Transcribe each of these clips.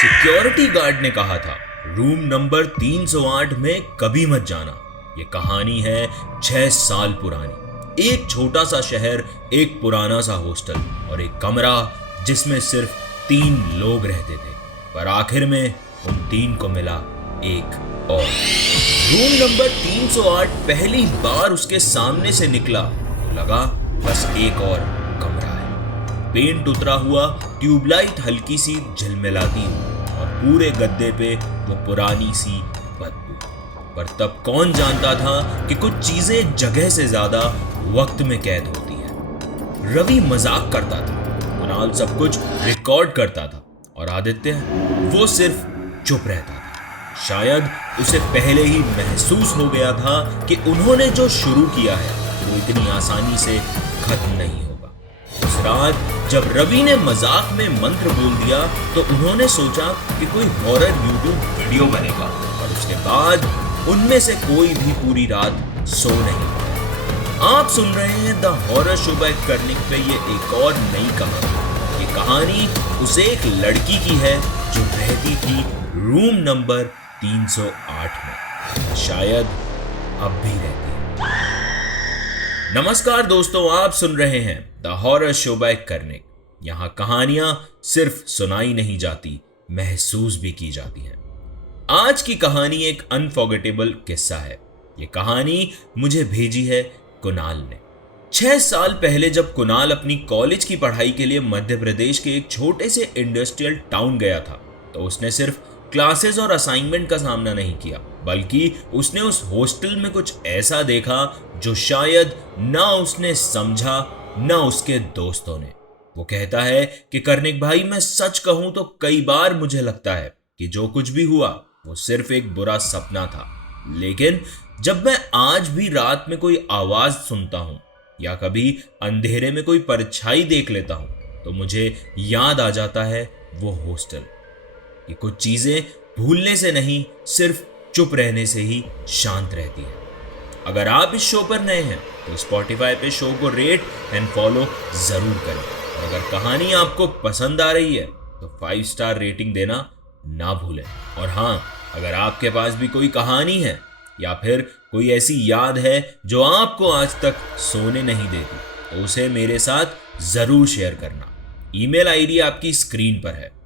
Security guard ने कहा था रूम नंबर 308 में कभी मत जाना। ये कहानी है 6 साल पुरानी। एक छोटा सा शहर, एक पुराना सा हॉस्टल और एक कमरा जिसमें सिर्फ 3 लोग रहते थे। पर आखिर में उन 3 को मिला एक और। रूम नंबर 308 पहली बार उसके सामने से निकला तो लगा बस एक और कमरा है। पेंट उतरा हुआ, ट्यूबलाइट हल्की सी झिलमिलाती और पूरे गद्दे पे वो पुरानी सी बदबू। पर तब कौन जानता था कि कुछ चीजें जगह से ज्यादा वक्त में कैद होती है। रवि मजाक करता था, कुणाल सब कुछ रिकॉर्ड करता था और आदित्य वो सिर्फ चुप रहता था। शायद उसे पहले ही महसूस हो गया था कि उन्होंने जो शुरू किया है वो इतनी आसानी से खत्म नहीं होगा। उस रात जब रवि ने मजाक में मंत्र बोल दिया तो उन्होंने सोचा कि कोई हॉरर यूट्यूब वीडियो बनेगा और उसके बाद उनमें से कोई भी पूरी रात सो नहीं पाया। आप सुन रहे हैं the horror show by Karnik पे ये एक और नई कहानी। ये कहानी उस एक लड़की की है जो रहती थी रूम नंबर 308 में, शायद अब भी रहती है। नमस्कार दोस्तों, आप सुन रहे हैं the horror show by Karnik. यहां कहानियां सिर्फ सुनाई नहीं जाती, महसूस भी की जाती हैं। आज की कहानी एक अनफॉरगेटेबल किस्सा है। ये कहानी मुझे भेजी है कुणाल ने। 6 साल पहले जब कुणाल अपनी कॉलेज की पढ़ाई के लिए मध्य प्रदेश के एक छोटे से इंडस्ट्रियल टाउन गया था तो उसने सिर्फ क्लासेस और असाइनमेंट का सामना नहीं किया, बल्कि उसने उस हॉस्टल में कुछ ऐसा देखा जो शायद ना उसने समझा ना उसके दोस्तों ने। वो कहता है कि कर्निक भाई, मैं सच कहूं तो कई बार मुझे लगता है कि जो कुछ भी हुआ वो सिर्फ एक बुरा सपना था। लेकिन जब मैं आज भी रात में कोई आवाज सुनता हूं या कभी अंधेरे में कोई परछाई देख लेता हूं तो मुझे याद आ जाता है वो हॉस्टल। कि कुछ चीजें भूलने से नहीं, सिर्फ चुप रहने से ही शांत रहती है। अगर आप इस शो पर नए हैं तो स्पॉटिफाई पे शो को रेट एंड फॉलो जरूर करें और अगर कहानी आपको पसंद आ रही है तो 5 स्टार रेटिंग देना ना भूलें। और हाँ, अगर आपके पास भी कोई कहानी है या फिर कोई ऐसी याद है जो आपको आज तक सोने नहीं देती तो उसे मेरे साथ जरूर शेयर करना। ईमेल आईडी आपकी स्क्रीन पर है।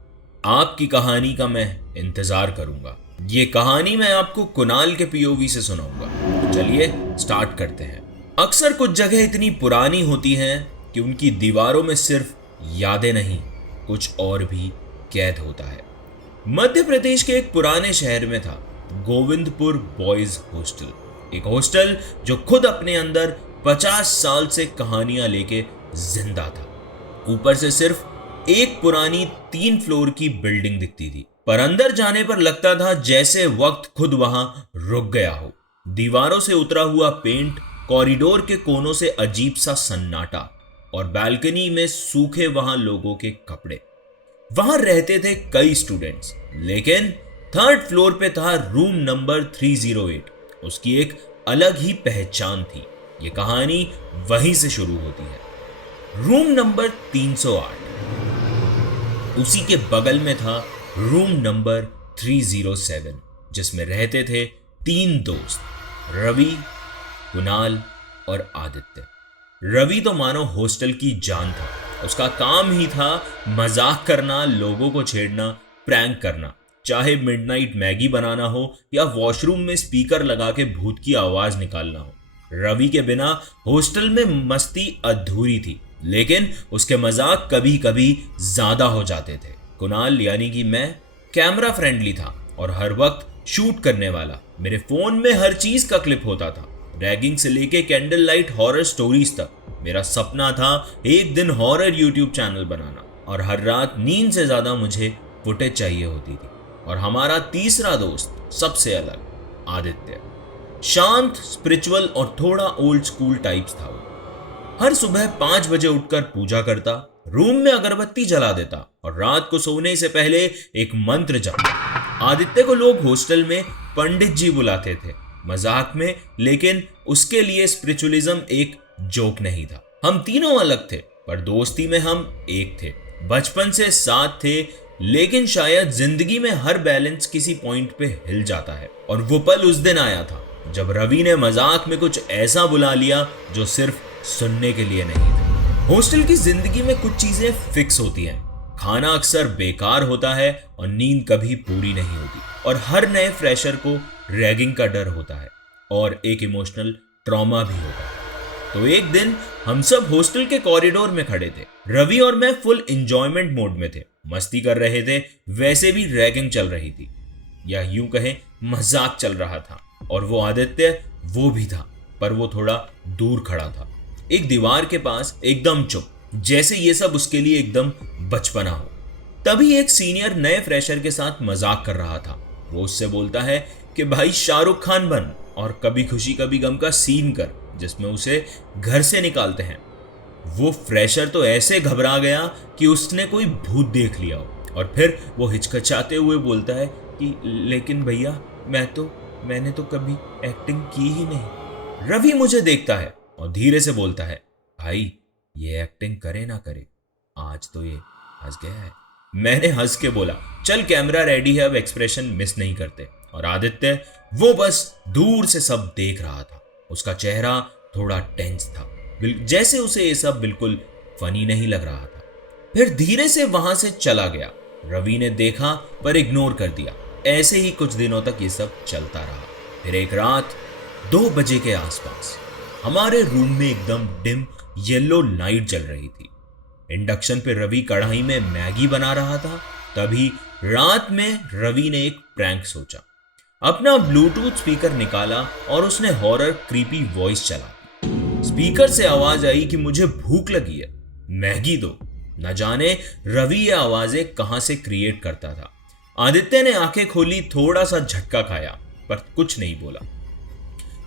आपकी कहानी का मैं इंतजार करूंगा। ये कहानी मैं आपको कुणाल के पीओवी से सुनाऊंगा। तो चलिए स्टार्ट करते हैं। अक्सर कुछ जगह इतनी पुरानी होती हैं कि उनकी दीवारों में सिर्फ यादें नहीं, कुछ और भी कैद होता है। मध्य प्रदेश के एक पुराने शहर में था गोविंदपुर बॉयज हॉस्टल। एक हॉस्टल जो खुद अपने अंदर 50 साल से कहानियां लेके जिंदा था। ऊपर से सिर्फ एक पुरानी 3 फ्लोर की बिल्डिंग दिखती थी, पर अंदर जाने पर लगता था जैसे वक्त खुद वहां रुक गया हो। दीवारों से उतरा हुआ पेंट, कॉरिडोर के कोनों से अजीब सा सन्नाटा और बालकनी में सूखे वहां लोगों के कपड़े। वहां रहते थे कई स्टूडेंट्स, लेकिन 3rd फ्लोर पे था रूम नंबर 308। उसकी एक अलग ही पहचान थी। ये कहानी वहीं से शुरू होती है। रूम नंबर 308, उसी के बगल में था रूम नंबर 307 जिसमें रहते थे 3 दोस्त, रवि, कुणाल और आदित्य। रवि तो मानो हॉस्टल की जान था। उसका काम ही था मजाक करना, लोगों को छेड़ना, प्रैंक करना, चाहे मिडनाइट मैगी बनाना हो या वॉशरूम में स्पीकर लगा के भूत की आवाज निकालना हो। रवि के बिना हॉस्टल में मस्ती अधूरी थी, लेकिन उसके मजाक कभी कभी ज्यादा हो जाते थे। कुणाल यानी कि मैं कैमरा फ्रेंडली था और हर वक्त शूट करने वाला। मेरे फोन में हर चीज का क्लिप होता था, रैगिंग से लेके कैंडल लाइट हॉरर स्टोरीज तक। मेरा सपना था एक दिन हॉरर यूट्यूब चैनल बनाना और हर रात नींद से ज्यादा मुझे फुटेज चाहिए होती थी। और हमारा तीसरा दोस्त सबसे अलग, आदित्य, शांत, स्पिरिचुअल और थोड़ा ओल्ड स्कूल टाइप्स था। वो हर सुबह 5 बजे उठकर पूजा करता, रूम में अगरबत्ती जला देता और रात को सोने से पहले एक मंत्र जपता। आदित्य को लोग हॉस्टल में पंडित जी बुलाते थे मजाक में, लेकिन उसके लिए स्पिरिचुअलिज्म एक जोक नहीं था। हम तीनों अलग थे पर दोस्ती में हम एक थे। बचपन से साथ थे, लेकिन शायद जिंदगी में हर बैलेंस किसी पॉइंट पे हिल जाता है, और वो पल उस दिन आया था जब रवि ने मजाक में कुछ ऐसा बुला लिया जो सिर्फ सुनने के लिए नहीं था। हॉस्टल की जिंदगी में कुछ चीजें फिक्स होती हैं। खाना अक्सर बेकार होता है और नींद कभी पूरी नहीं होती, और हर नए फ्रेशर को रैगिंग का डर होता है और एक इमोशनल ट्रॉमा भी होता है। तो एक दिन हम सब हॉस्टल के कॉरिडोर में खड़े थे। रवि और मैं फुल एंजॉयमेंट मोड में थे, मस्ती कर रहे थे, वैसे भी रैगिंग चल रही थी, या यूं कहें मजाक चल रहा था। और वो आदित्य वो भी था, पर वो थोड़ा दूर खड़ा था, एक दीवार के पास, एकदम चुप, जैसे ये सब उसके लिए एकदम बचपना हो। तभी एक सीनियर नए फ्रेशर के साथ मजाक कर रहा था। वो उससे बोलता है कि भाई शाहरुख खान बन और कभी खुशी कभी गम का सीन कर, जिसमें उसे घर से निकालते हैं। वो फ्रेशर तो ऐसे घबरा गया कि उसने कोई भूत देख लिया हो, और फिर वो हिचकिचाते हुए बोलता है कि लेकिन भैया मैंने तो कभी एक्टिंग की ही नहीं। रवि मुझे देखता है और धीरे से बोलता है, भाई ये एक्टिंग करे ना करे, आज तो ये हंस गया है। मैंने हंस के बोला, चल कैमरा रेडी है, अब एक्सप्रेशन मिस नहीं करते। और आदित्य वो बस दूर से सब देख रहा था। उसका चेहरा थोड़ा टेंस था, जैसे उसे ये सब बिल्कुल फनी नहीं लग रहा था। फिर धीरे से वहां से चला गया। रवि ने देखा पर इग्नोर कर दिया। ऐसे ही कुछ दिनों तक ये सब चलता रहा। फिर एक रात 2 बजे के आसपास हमारे रूम में एकदम डिम येलो लाइट जल रही थी। इंडक्शन पे रवि कढ़ाई में मैगी बना रहा था। तभी रात में रवि ने एक प्रैंक सोचा। अपना ब्लूटूथ स्पीकर निकाला और उसने हॉरर क्रीपी वॉइस चला। स्पीकर से आवाज आई कि मुझे भूख लगी है, मैगी दो। न जाने रवि ये आवाजें कहां से क्रिएट करता था। आदित्य ने आंखें खोली, थोड़ा सा झटका खाया, पर कुछ नहीं बोला।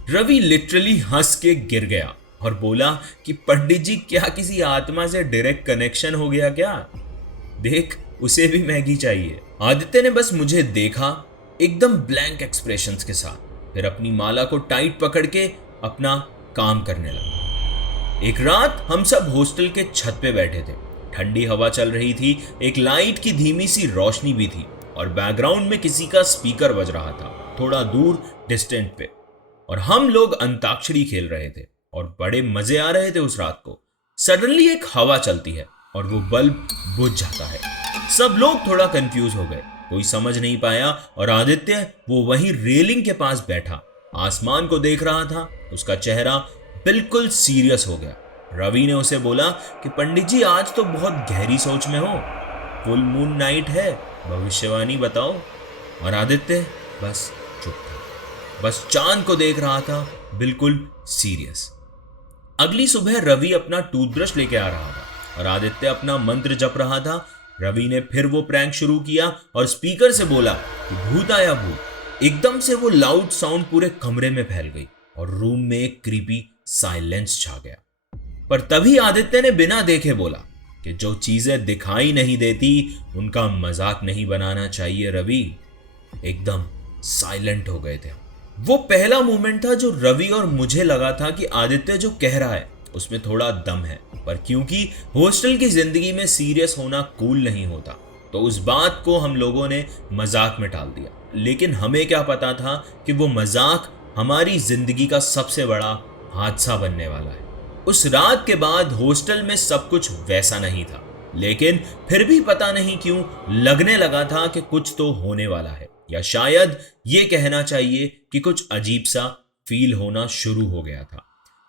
रवि लिटरली हंस के गिर गया और बोला कि पंडित जी, क्या किसी आत्मा से डायरेक्ट कनेक्शन हो गया क्या? देख, उसे भी मैगी चाहिए। आदित्य ने बस मुझे देखा, एकदम ब्लैंक एक्सप्रेशंस के साथ, फिर अपनी माला को टाइट पकड़ के अपना काम करने लगा। एक रात हम सब हॉस्टल के छत पे बैठे थे। ठंडी हवा चल रही थी, एक लाइट की धीमी सी रोशनी भी थी, और बैकग्राउंड में किसी का स्पीकर बज रहा था, थोड़ा दूर डिस्टेंट पे। और हम लोग अंताक्षरी खेल रहे थे और बड़े मजे आ रहे थे उस रात को। सडनली एक हवा चलती है और वो बल्ब बुझ जाता है। सब लोग थोड़ा कंफ्यूज हो गए, कोई समझ नहीं पाया, और आदित्य वो वहीं रेलिंग के पास बैठा आसमान को देख रहा था। उसका चेहरा बिल्कुल सीरियस हो गया। रवि ने उसे बोला कि पंडित जी, आज तो बहुत गहरी सोच में हो, फुल मून नाइट है, भविष्यवाणी बताओ। और आदित्य बस चुप था, बस चांद को देख रहा था, बिल्कुल सीरियस। अगली सुबह रवि अपना टूथब्रश लेके आ रहा था और आदित्य अपना मंत्र जप रहा था। रवि ने फिर वो प्रैंक शुरू किया और स्पीकर से बोला कि भूत आया भूत। एकदम से वो लाउड साउंड पूरे कमरे में फैल गई और रूम में एक क्रीपी साइलेंस छा गया। पर तभी आदित्य ने बिना देखे बोला कि जो चीजें दिखाई नहीं देती उनका मजाक नहीं बनाना चाहिए रवि। एकदम साइलेंट हो गए थे। वो पहला मोमेंट था जो रवि और मुझे लगा था कि आदित्य जो कह रहा है उसमें थोड़ा दम है, पर क्योंकि हॉस्टल की जिंदगी में सीरियस होना कूल नहीं होता, तो उस बात को हम लोगों ने मजाक में टाल दिया। लेकिन हमें क्या पता था कि वो मजाक हमारी जिंदगी का सबसे बड़ा हादसा बनने वाला है। उस रात के बाद हॉस्टल में सब कुछ वैसा नहीं था, लेकिन फिर भी पता नहीं क्यों लगने लगा था कि कुछ तो होने वाला है, या शायद ये कहना चाहिए कि कुछ अजीब सा फील होना शुरू हो गया था।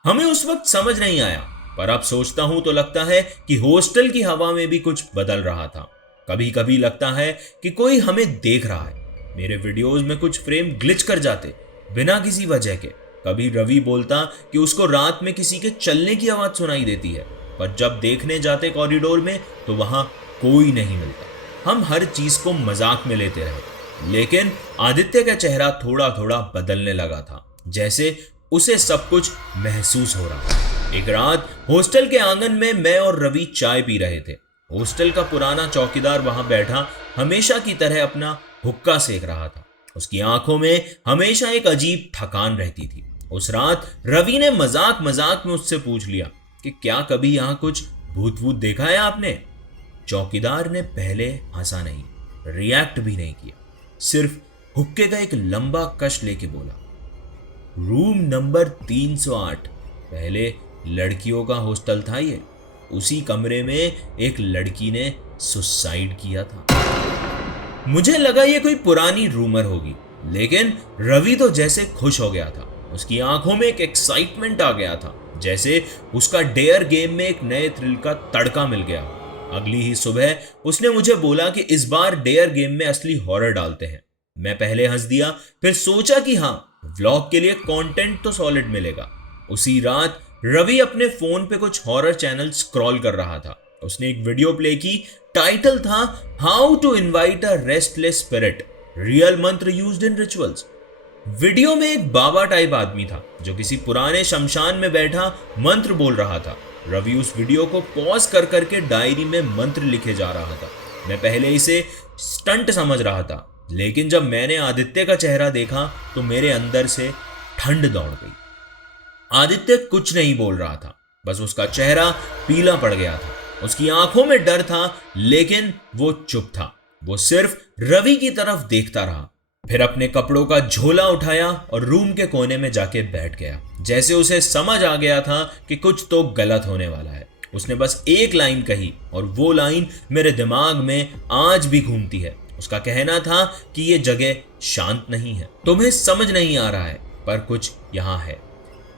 हमें उस वक्त समझ नहीं आया, पर अब सोचता हूं तो लगता है कि हॉस्टल की हवा में भी कुछ बदल रहा था। कभी कभी लगता है कि कोई हमें देख रहा है। मेरे वीडियोस में कुछ फ्रेम ग्लिच कर जाते बिना किसी वजह के। कभी रवि बोलता कि उसको रात में किसी के चलने की आवाज सुनाई देती है, पर जब देखने जाते कॉरिडोर में तो वहां कोई नहीं मिलता। हम हर चीज को मजाक में लेते रहे, लेकिन आदित्य का चेहरा थोड़ा थोड़ा बदलने लगा था, जैसे उसे सब कुछ महसूस हो रहा था। एक रात हॉस्टल के आंगन में मैं और रवि चाय पी रहे थे। हॉस्टल का पुराना चौकीदार वहां बैठा हमेशा की तरह अपना हुक्का सेक रहा था। उसकी आंखों में हमेशा एक अजीब थकान रहती थी। उस रात रवि ने मजाक मजाक में उससे पूछ लिया कि क्या कभी यहां कुछ भूत वूत देखा है आपने? चौकीदार ने पहले हंसा नहीं, रिएक्ट भी नहीं किया, सिर्फ हुक्के का एक लंबा कश लेके बोला, रूम नंबर 308 पहले लड़कियों का हॉस्टल था ये। उसी कमरे में एक लड़की ने सुसाइड किया था। मुझे लगा ये कोई पुरानी रूमर होगी, लेकिन रवि तो जैसे खुश हो गया था। उसकी आंखों में एक एक्साइटमेंट आ गया था, जैसे उसका डेयर गेम में एक नए थ्रिल का तड़का मिल गया। अगली ही सुबह उसने मुझे बोला कि इस बार डेयर गेम में असली हॉरर डालते हैं। मैं पहले हंस दिया, फिर सोचा कि हाँ, व्लॉग के लिए कंटेंट तो सॉलिड मिलेगा। उसी रात रवि अपने फोन पे कुछ हॉरर चैनल स्क्रॉल कर रहा था। उसने एक वीडियो प्ले की, टाइटल था how to invite a restless spirit, real mantra used in rituals. Video में एक बाबा टाइप आदमी था जो किसी पुराने शमशान में बैठा मंत्र बोल रहा था। रवि उस वीडियो को पॉज कर करके डायरी में मंत्र लिखे जा रहा था। मैं पहले इसे स्टंट समझ रहा था, लेकिन जब मैंने आदित्य का चेहरा देखा तो मेरे अंदर से ठंड दौड़ गई। आदित्य कुछ नहीं बोल रहा था, बस उसका चेहरा पीला पड़ गया था। उसकी आंखों में डर था, लेकिन वो चुप था। वो सिर्फ रवि की तरफ देखता रहा, फिर अपने कपड़ों का झोला उठाया और रूम के कोने में जाके बैठ गया, जैसे उसे समझ आ गया था कि कुछ तो गलत होने वाला है। उसने बस एक लाइन कही और वो लाइन मेरे दिमाग में आज भी घूमती है। उसका कहना था कि ये जगह शांत नहीं है, तुम्हें समझ नहीं आ रहा है, पर कुछ यहाँ है।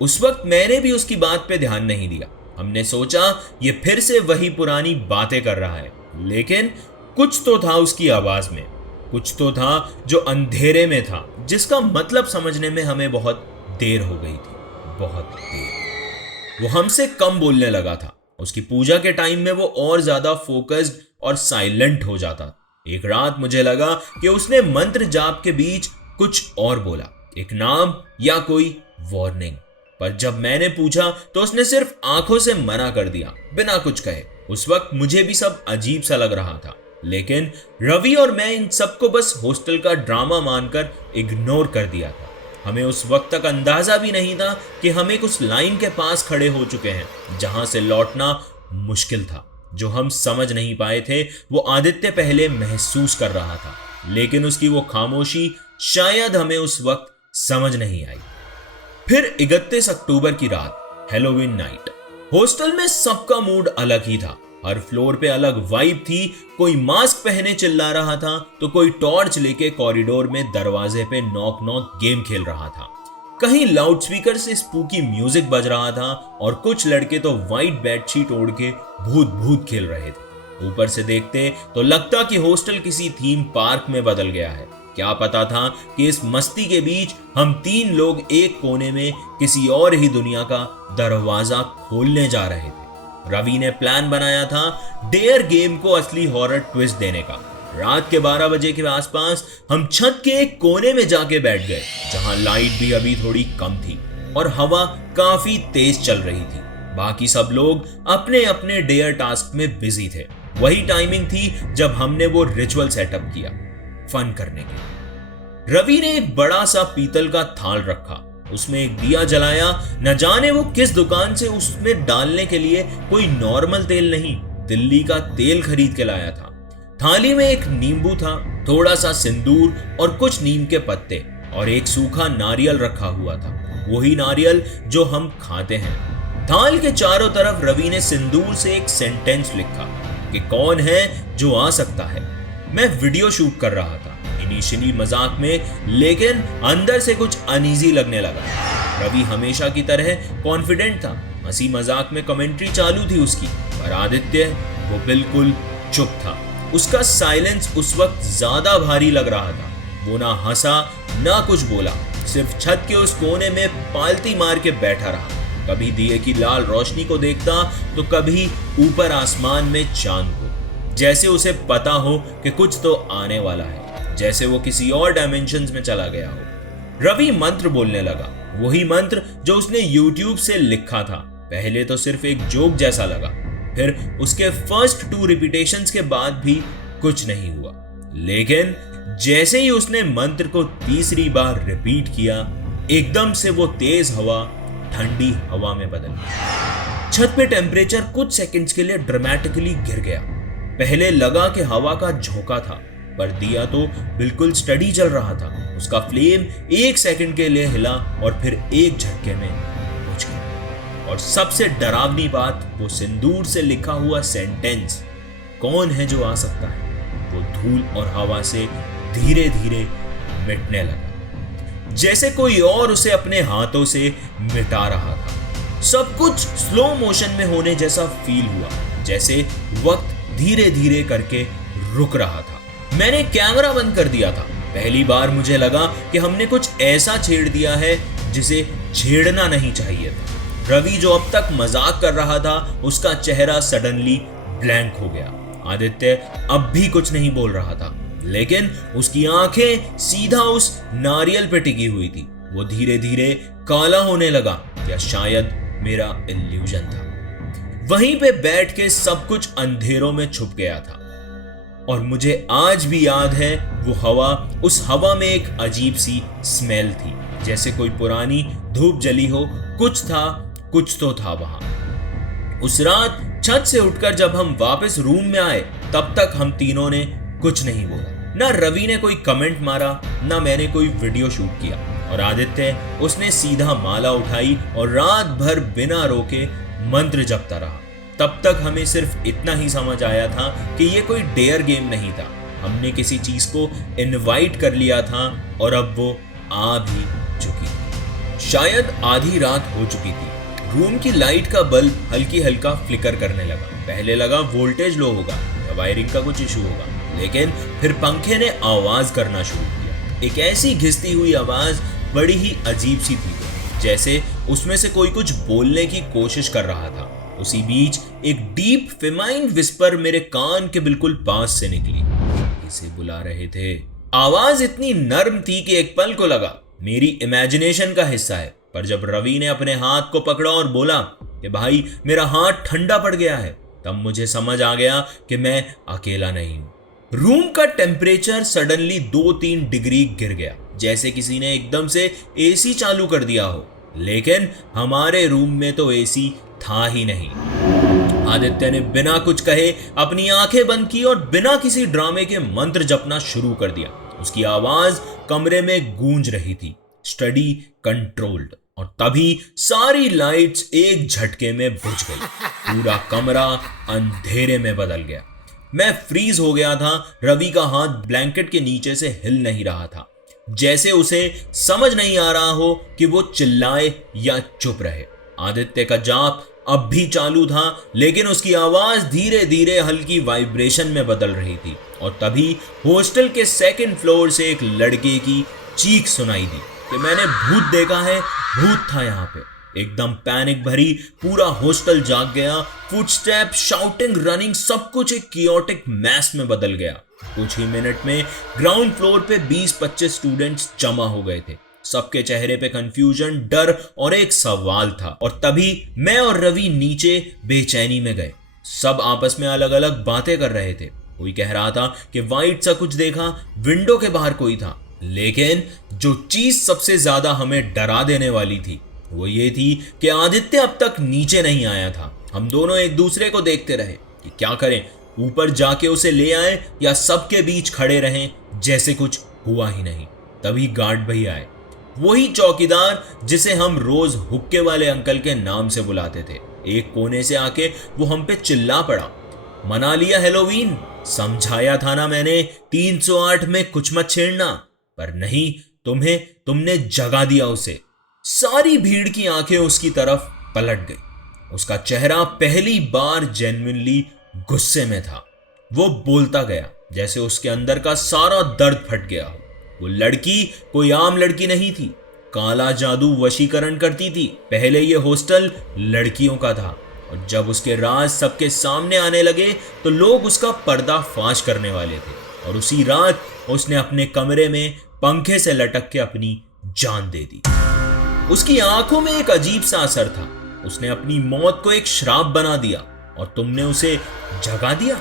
उस वक्त मैंने भी उसकी बात पे ध्यान नहीं दिया। हमने सोचा ये फिर से वही पुरानी बातें कर रहा है, लेकिन कुछ तो था उसकी आवाज में, कुछ तो था जो अंधेरे में था, जिसका मतलब समझने में हमें बहुत देर हो गई थी, बहुत देर। वो हमसे कम बोलने लगा था। उसकी पूजा के टाइम में वो और ज्यादा फोकस्ड और साइलेंट हो जाता। एक रात मुझे लगा कि उसने मंत्र जाप के बीच कुछ और बोला, एक नाम या कोई वार्निंग, पर जब मैंने पूछा तो उसने सिर्फ आंखों से मना कर दिया, बिना कुछ कहे। उस वक्त मुझे भी सब अजीब सा लग रहा था, लेकिन रवि और मैं इन सबको बस हॉस्टल का ड्रामा मानकर इग्नोर कर दिया था। हमें उस वक्त तक अंदाजा भी नहीं था कि हम एक उस लाइन के पास खड़े हो चुके हैं जहां से लौटना मुश्किल था। जो हम समझ नहीं पाए थे वो आदित्य पहले महसूस कर रहा था, लेकिन उसकी वो खामोशी शायद हमें उस वक्त समझ नहीं आई। फिर 31 अक्टूबर की रात, हैलोवीन नाइट। हॉस्टल में सबका मूड अलग ही था। हर फ्लोर पे अलग वाइब थी। कोई मास्क पहने चिल्ला रहा था तो कोई टॉर्च लेके कॉरिडोर में दरवाजे पे नॉक नॉक गेम खेल रहा था। कहीं लाउडस्पीकर से स्पूकी म्यूजिक बज रहा था और कुछ लड़के तो वाइट बेडशीट ओढ़ के भूत भूत खेल रहे थे। ऊपर से देखते तो लगता कि हॉस्टल किसी थीम पार्क में बदल गया है। क्या पता था कि इस मस्ती के बीच हम 3 लोग एक कोने में किसी और ही दुनिया का दरवाजा खोलने जा रहे थे। रवि ने प्लान बनाया था डेयर गेम को असली हॉरर ट्विस्ट देने का। रात के 12 बजे के आसपास हम छत के एक कोने में जाके बैठ गए, जहां लाइट भी अभी थोड़ी कम थी और हवा काफी तेज चल रही थी। बाकी सब लोग अपने अपने डेयर टास्क में बिजी थे। वही टाइमिंग थी जब हमने वो रिचुअल सेटअप किया फन करने के। रवि ने एक बड़ा सा पीतल का थाल रखा, उसमें एक दिया जलाया। न जाने वो किस दुकान से उसमें डालने के लिए कोई नॉर्मल तेल नहीं, दिल्ली का तेल खरीद के लाया था। थाली में एक नींबू था, थोड़ा सा सिंदूर और कुछ नीम के पत्ते और एक सूखा नारियल रखा हुआ था, वही नारियल जो हम खाते हैं। थाल के चारों तरफ रवि ने सिंदूर से एक सेंटेंस लिखा कि कौन है जो आ सकता है। मैं वीडियो शूट कर रहा था, इनिशियली मजाक में, लेकिन अंदर से कुछ अनईजी लगने लगा। रवि हमेशा की तरह कॉन्फिडेंट था, हंसी मजाक में कमेंट्री चालू थी उसकी, पर आदित्य वो बिल्कुल चुप था। उसका साइलेंस उस वक्त ज्यादा भारी लग रहा था। वो ना हंसा ना कुछ बोला, सिर्फ छत के उस कोने में पालती मार के बैठा रहा। कभी दिए की लाल रोशनी को देखता तो कभी ऊपर आसमान में चांद को, जैसे उसे पता हो कि कुछ तो आने वाला है, जैसे वो किसी और डायमेंशंस में चला गया हो। रवि मंत्र बोलने लगा, वही मंत्र जो उसने YouTube से लिखा था। पहले तो सिर्फ एक जोक जैसा लगा, फिर उसके फर्स्ट 2 रिपीटेशंस के बाद भी कुछ नहीं हुआ, लेकिन जैसे ही उसने मंत्र को तीसरी बार रिपीट किया, एकदम से वो तेज हवा ठंडी हवा में बदल गई। छत पे टेम्परेचर कुछ सेकंड्स के लिए ड्रामेटिकली गिर गया। पहले लगा कि हवा का झोंका था, पर दिया तो बिल्कुल स्टडी जल रहा था। उसका फ्लेम 1 सेकंड के लिए हिला और फिर एक झटके में बुझ गया। और सबसे डरावनी बात, वो सिंदूर से लिखा हुआ सेंटेंस, कौन है जो आ सकता है, वो धूल और हवा से धीरे धीरे मिटने लगा, जैसे कोई और उसे अपने हाथों से मिटा रहा था। सब कुछ स्लो मोशन में होने जैसा फील हुआ, जैसे वक्त धीरे धीरे करके रुक रहा था। मैंने कैमरा बंद कर दिया था। पहली बार मुझे लगा कि हमने कुछ ऐसा छेड़ दिया है जिसे छेड़ना नहीं चाहिए था। रवि जो अब तक मजाक कर रहा था, उसका चेहरा सडनली ब्लैंक हो गया। आदित्य अब भी कुछ नहीं बोल रहा था, लेकिन उसकी आंखें सीधा उस नारियल पे टिकी हुई थी। वो धीरे धीरे काला होने लगा, या शायद मेरा इल्यूजन था। वहीं पे बैठ के सब कुछ अंधेरों में छुप गया था। और मुझे आज भी याद है वो हवा, उस हवा में एक अजीब सी स्मेल थी, जैसे कोई पुरानी धूप जली हो। कुछ तो था वहां। उस रात छत से उठकर जब हम वापस रूम में आए, तब तक हम तीनों ने कुछ नहीं बोला। ना रवि ने कोई कमेंट मारा, ना मैंने कोई वीडियो शूट किया। और आदित्य, उसने सीधा माला उठाई और रात भर बिना रोके मंत्र जपता रहा। तब तक हमें सिर्फ इतना ही समझ आया था कि ये कोई डेयर गेम नहीं था। हमने किसी चीज को इनवाइट कर लिया था और अब वो आ भी चुकी थी। शायद आधी रात हो चुकी थी। रूम की लाइट का बल्ब हल्की हल्का फ्लिकर करने लगा। पहले लगा वोल्टेज लो होगा या वायरिंग का कुछ इशू होगा, लेकिन फिर पंखे ने आवाज करना शुरू किया। एक ऐसी घिसती हुई आवाज, बड़ी ही अजीब सी थी, जैसे उसमें से कोई कुछ बोलने की कोशिश कर रहा था। उसी बीच एक डीप फेमाइन विस्पर मेरे कान के बिल्कुल पास से निकली। इसे बुला रहे थे। आवाज इतनी नर्म थी कि एक पल को लगा मेरी इमेजिनेशन का हिस्सा है। पर जब रवि ने अपने हाथ को पकड़ा और बोला कि भाई मेरा हाथ ठंडा पड़ गया है, तब मुझे समझ आ गया कि मैं अकेला नहीं हूं। रूम का टेम्परेचर सडनली 2-3 डिग्री गिर गया, जैसे किसी ने एकदम से एसी चालू कर दिया हो। लेकिन हमारे रूम में तो एसी था ही नहीं। आदित्य ने बिना कुछ कहे अपनी आंखें बंद की और बिना किसी ड्रामे के मंत्र जपना शुरू कर दिया। उसकी आवाज कमरे में गूंज रही थी, स्टडी, कंट्रोल्ड। और तभी सारी लाइट्स एक झटके में बुझ गई। पूरा कमरा अंधेरे में बदल गया। मैं फ्रीज हो गया था। रवि का हाथ ब्लैंकेट के नीचे से हिल नहीं रहा था, जैसे उसे समझ नहीं आ रहा हो कि वो चिल्लाए या चुप रहे। आदित्य का जाप अब भी चालू था, लेकिन उसकी आवाज धीरे धीरे हल्की वाइब्रेशन में बदल रही थी। और तभी हॉस्टल के 2nd फ्लोर से एक लड़के की चीख सुनाई दी कि मैंने भूत देखा है, भूत था यहाँ पे। एकदम पैनिक भरी पूरा हॉस्टल जाग गया। फुटस्टेप, शाउटिंग, रनिंग, सब कुछ एक कियोटिक मैस में बदल गया। कुछ ही मिनट में ग्राउंड फ्लोर पे 20-25 स्टूडेंट्स जमा हो गए थे। सबके चेहरे पे कंफ्यूजन, डर और एक सवाल था। और तभी मैं और रवि नीचे बेचैनी में गए। सब आपस में अलग अलग बातें कर रहे थे। कोई कह रहा था कि वाइट सा कुछ देखा, विंडो के बाहर कोई था। लेकिन जो चीज सबसे ज्यादा हमें डरा देने वाली थी, वो ये थी कि आदित्य अब तक नीचे नहीं आया था। हम दोनों एक दूसरे को देखते रहे कि क्या करें, ऊपर जाके उसे ले आए या सबके बीच खड़े रहें जैसे कुछ हुआ ही नहीं। तभी गार्ड भैया आए, वही चौकीदार जिसे हम रोज हुक्के वाले अंकल के नाम से बुलाते थे। एक कोने से आके वो हम पे चिल्ला पड़ा, मना लिया हैलोवीन, समझाया था ना मैंने 308 में कुछ मत छेड़ना, पर नहीं, तुमने जगा दिया उसे। सारी भीड़ की आंखें उसकी तरफ पलट गई। उसका चेहरा पहली बार जेन्युइनली गुस्से में था। वो बोलता गया जैसे उसके अंदर का सारा दर्द फट गया हो। वो लड़की कोई आम लड़की नहीं थी, काला जादू वशीकरण करती थी। पहले ये हॉस्टल लड़कियों का था, और जब उसके राज सबके सामने आने लगे तो लोग उसका पर्दाफाश करने वाले थे। और उसी रात उसने अपने कमरे में पंखे से लटक के अपनी जान दे दी। उसकी आंखों में एक अजीब सा असर था। उसने अपनी मौत को एक श्राप बना दिया और तुमने उसे जगा दिया।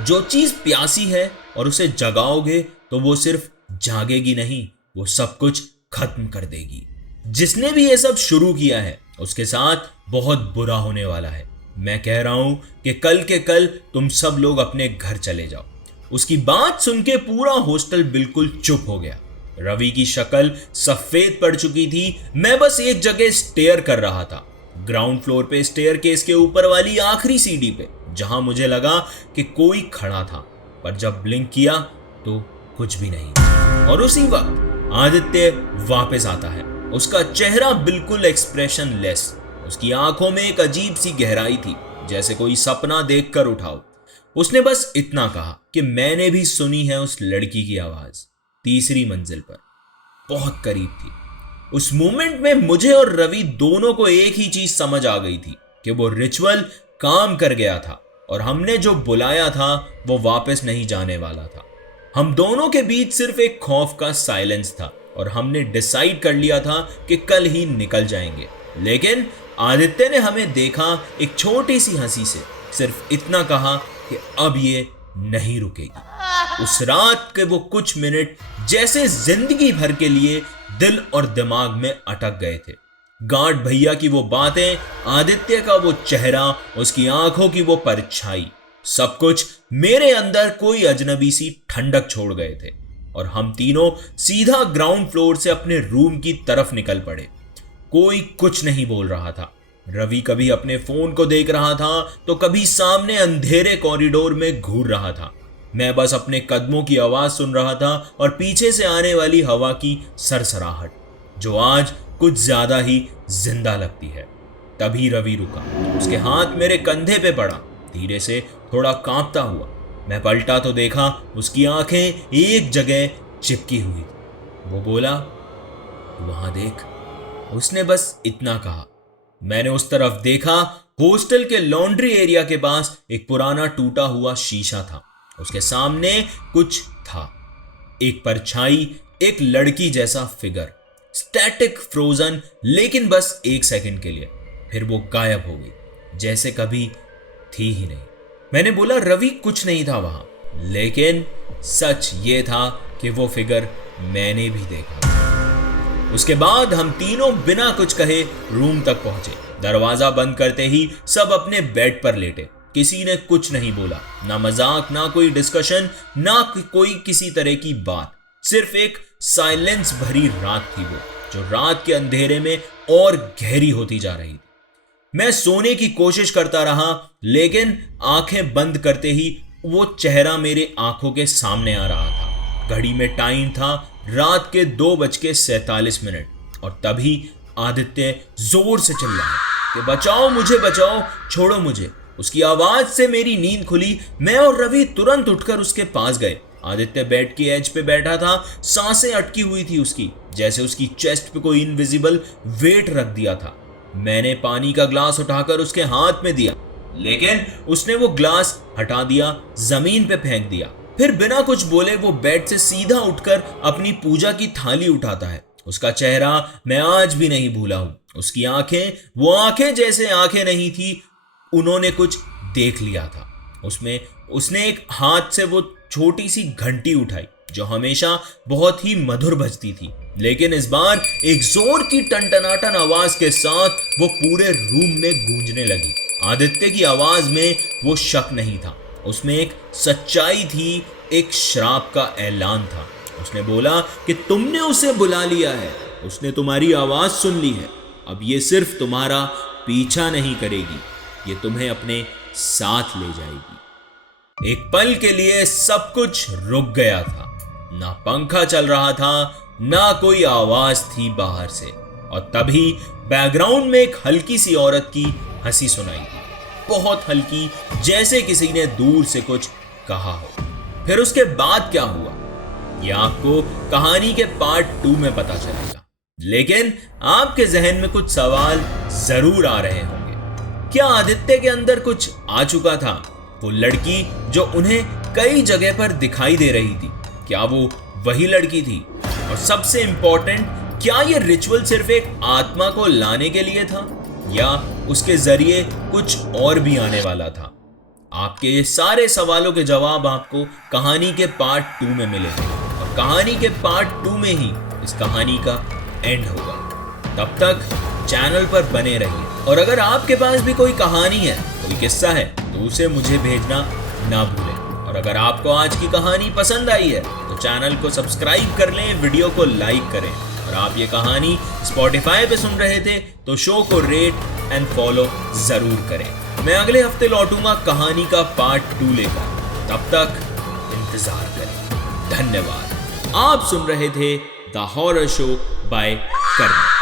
जो चीज प्यासी है और उसे जगाओगे तो वो सिर्फ जागेगी नहीं, वो सब कुछ खत्म कर देगी। जिसने भी ये सब शुरू किया है उसके साथ बहुत बुरा होने वाला है। मैं कह रहा हूं कि कल के कल तुम सब लोग अपने घर चले जाओ। उसकी बात सुन के पूरा हॉस्टल बिल्कुल चुप हो गया। रवि की शक्ल सफेद पड़ चुकी थी। मैं बस एक जगह स्टेयर कर रहा था, ग्राउंड फ्लोर पे स्टेयर केस के ऊपर वाली आखिरी सीढ़ी पे, जहां मुझे लगा कि कोई खड़ा था, पर जब ब्लिंक किया तो कुछ भी नहीं। और उसी वक्त आदित्य वापस आता है। उसका चेहरा बिल्कुल एक्सप्रेशन लेस, उसकी आंखों में एक अजीब सी गहराई थी, जैसे कोई सपना देखकर उठाओ। उसने बस इतना कहा कि मैंने भी सुनी है उस लड़की की आवाज, तीसरी मंजिल पर, बहुत करीब थी। उस मोमेंट में मुझे और रवि दोनों को एक ही चीज समझ आ गई थी कि वो रिचुअल काम कर गया था और हमने जो बुलाया था वो वापस नहीं जाने वाला था। हम दोनों के बीच सिर्फ एक खौफ का साइलेंस था और हमने डिसाइड कर लिया था कि कल ही निकल जाएंगे। लेकिन आदित्य ने हमें देखा, एक छोटी सी हंसी से सिर्फ इतना कहा कि अब ये नहीं रुकेगी। उस रात के वो कुछ मिनट जैसे जिंदगी भर के लिए दिल और दिमाग में अटक गए थे। गार्ड भैया की वो बातें, आदित्य का वो चेहरा, उसकी आंखों की वो परछाई, सब कुछ मेरे अंदर कोई अजनबी सी ठंडक छोड़ गए थे। और हम तीनों सीधा ग्राउंड फ्लोर से अपने रूम की तरफ निकल पड़े। कोई कुछ नहीं बोल रहा था। रवि कभी अपने फोन को देख रहा था तो कभी सामने अंधेरे कॉरिडोर में घूर रहा था। मैं बस अपने कदमों की आवाज सुन रहा था और पीछे से आने वाली हवा की सरसराहट, जो आज कुछ ज्यादा ही जिंदा लगती है। तभी रवि रुका। उसके हाथ मेरे कंधे पे पड़ा, धीरे से, थोड़ा कांपता हुआ। मैं पलटा तो देखा उसकी आंखें एक जगह चिपकी हुई। वो बोला, वहां देख। उसने बस इतना कहा। मैंने उस तरफ देखा। हॉस्टल के लॉन्ड्री एरिया के पास एक पुराना टूटा हुआ शीशा था। उसके सामने कुछ था, एक परछाई, एक लड़की जैसा फिगर, स्टैटिक, फ्रोजन, लेकिन बस एक सेकंड के लिए। फिर वो गायब हो गई, जैसे कभी थी ही नहीं। मैंने बोला, रवि कुछ नहीं था वहां, लेकिन सच ये था कि वो फिगर मैंने भी देखा। उसके बाद हम तीनों बिना कुछ कहे रूम तक पहुंचे। दरवाजा बंद करते ही सब अपने बेड पर लेटे। किसी ने कुछ नहीं बोला, ना मजाक, ना कोई डिस्कशन, ना कोई किसी तरह की बात। सिर्फ एक साइलेंस भरी रात थी वो, जो रात के अंधेरे में और गहरी होती जा रही थी। मैं सोने की कोशिश करता रहा, लेकिन आंखें बंद करते ही वो चेहरा मेरे आंखों के सामने आ रहा था। घड़ी में टाइम था रात के 2:47 और तभी आदित्य जोर से चिल्लाया कि बचाओ मुझे, बचाओ, छोड़ो मुझे। उसकी आवाज से मेरी नींद खुली। मैं और रवि तुरंत उठकर उसके पास गए। आदित्य बेड की एज पे बैठा था, सांसें अटकी हुई थी उसकी, जैसे उसकी चेस्ट पे कोई इनविजिबल वेट रख दिया था। मैंने पानी का ग्लास उठाकर उसके हाथ में दिया, लेकिन उसने वो ग्लास हटा दिया, जमीन पे फेंक दिया। फिर बिना कुछ बोले वो बेड से सीधा उठकर अपनी पूजा की थाली उठाता है। उसका चेहरा मैं आज भी नहीं भूला हूं। उसकी आंखें, वो आंखें जैसे आंखें नहीं थी, उन्होंने कुछ देख लिया था। उसने एक हाथ से वो छोटी सी घंटी उठाई, जो हमेशा बहुत ही मधुर बजती थी, लेकिन इस बार एक जोर की टनटनाटन आवाज के साथ वो पूरे रूम में गूंजने लगी। आदित्य की आवाज में वो शक नहीं था, उसमें एक सच्चाई थी, एक श्राप का ऐलान था। उसने बोला कि तुमने उसे बुला लिया है, उसने तुम्हारी आवाज सुन ली है। अब ये सिर्फ तुम्हारा पीछा नहीं करेगी, ये तुम्हें अपने साथ ले जाएगी। एक पल के लिए सब कुछ रुक गया था। ना पंखा चल रहा था, ना कोई आवाज थी बाहर से। और तभी बैकग्राउंड में एक हल्की सी औरत की हंसी सुनाई दी, बहुत हल्की, जैसे किसी ने दूर से कुछ कहा हो। फिर उसके बाद क्या हुआ, यह आपको कहानी के पार्ट 2 में पता चलेगा। लेकिन आपके जहन में कुछ सवाल जरूर आ रहे होंगे। क्या आदित्य के अंदर कुछ आ चुका था? वो लड़की जो उन्हें कई जगह पर दिखाई दे रही थी, क्या वो वही लड़की थी? और सबसे इंपॉर्टेंट, क्या ये रिचुअल सिर्फ एक आत्मा को लाने के लिए था, या उसके जरिए कुछ और भी आने वाला था? आपके ये सारे सवालों के जवाब आपको कहानी के पार्ट 2 में मिलेंगे, और कहानी के पार्ट 2 में ही इस कहानी का एंड होगा। तब तक चैनल पर बने रहिए, और अगर आपके पास भी कोई कहानी है तो कोई किस्सा है तो उसे मुझे भेजना ना भूलें। और अगर आपको आज की कहानी पसंद आई है तो चैनल को सब्सक्राइब कर लें, वीडियो को लाइक करें। और आप ये कहानी स्पॉटिफाई पे सुन रहे थे तो शो को रेट एंड फॉलो जरूर करें। मैं अगले हफ्ते लौटूंगा कहानी का पार्ट 2 लेकर, तब तक इंतजार करें। धन्यवाद। आप सुन रहे थे द हॉरर शो बाय कर्म।